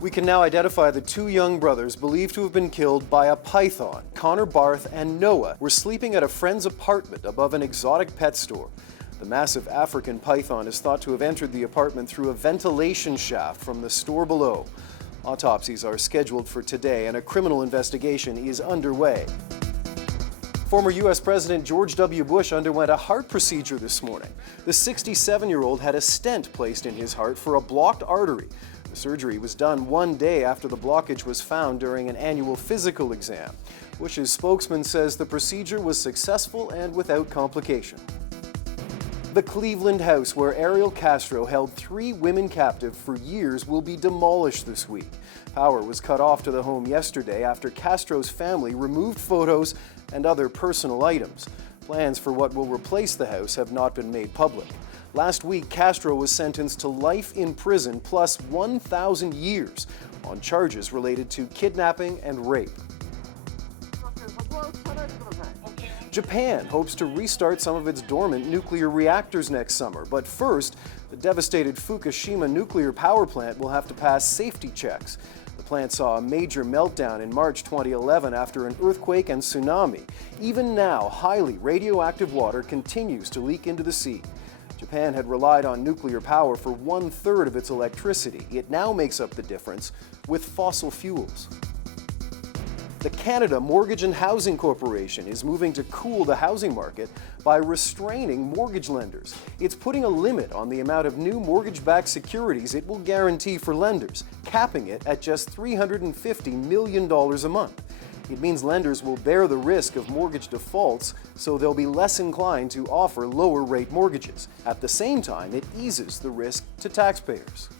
We can now identify the two young brothers believed to have been killed by a python. Connor Barth and Noah were sleeping at a friend's apartment above an exotic pet store. The massive African python is thought to have entered the apartment through a ventilation shaft from the store below. Autopsies are scheduled for today and a criminal investigation is underway. Former U.S. President George W. Bush underwent a heart procedure this morning. The 67-year-old had a stent placed in his heart for a blocked artery. The surgery was done one day after the blockage was found during an annual physical exam. Bush's spokesman says the procedure was successful and without complication. The Cleveland house where Ariel Castros held 3 women captive for years will be demolished this week. Power was cut off to the home yesterday after Castros' family removed photos and other personal items. Plans for what will replace the house have not been made public. Last week, Castros was sentenced to life in prison plus 1,000 years on charges related to kidnapping and rape. Japan hopes to restart some of its dormant nuclear reactors next summer, but first, the devastated Fukushima nuclear power plant will have to pass safety checks. The plant saw a major meltdown in March 2011 after an earthquake and tsunami. Even now, highly radioactive water continues to leak into the sea. Japan had relied on nuclear power for 1/3 of its electricity. It now makes up the difference with fossil fuels. The Canada Mortgage and Housing Corporation is moving to cool the housing market by restraining mortgage lenders. It's putting a limit on the amount of new mortgage-backed securities it will guarantee for lenders, capping it at just $350 million a month. It means lenders will bear the risk of mortgage defaults, so they'll be less inclined to offer lower-rate mortgages. At the same time, it eases the risk to taxpayers.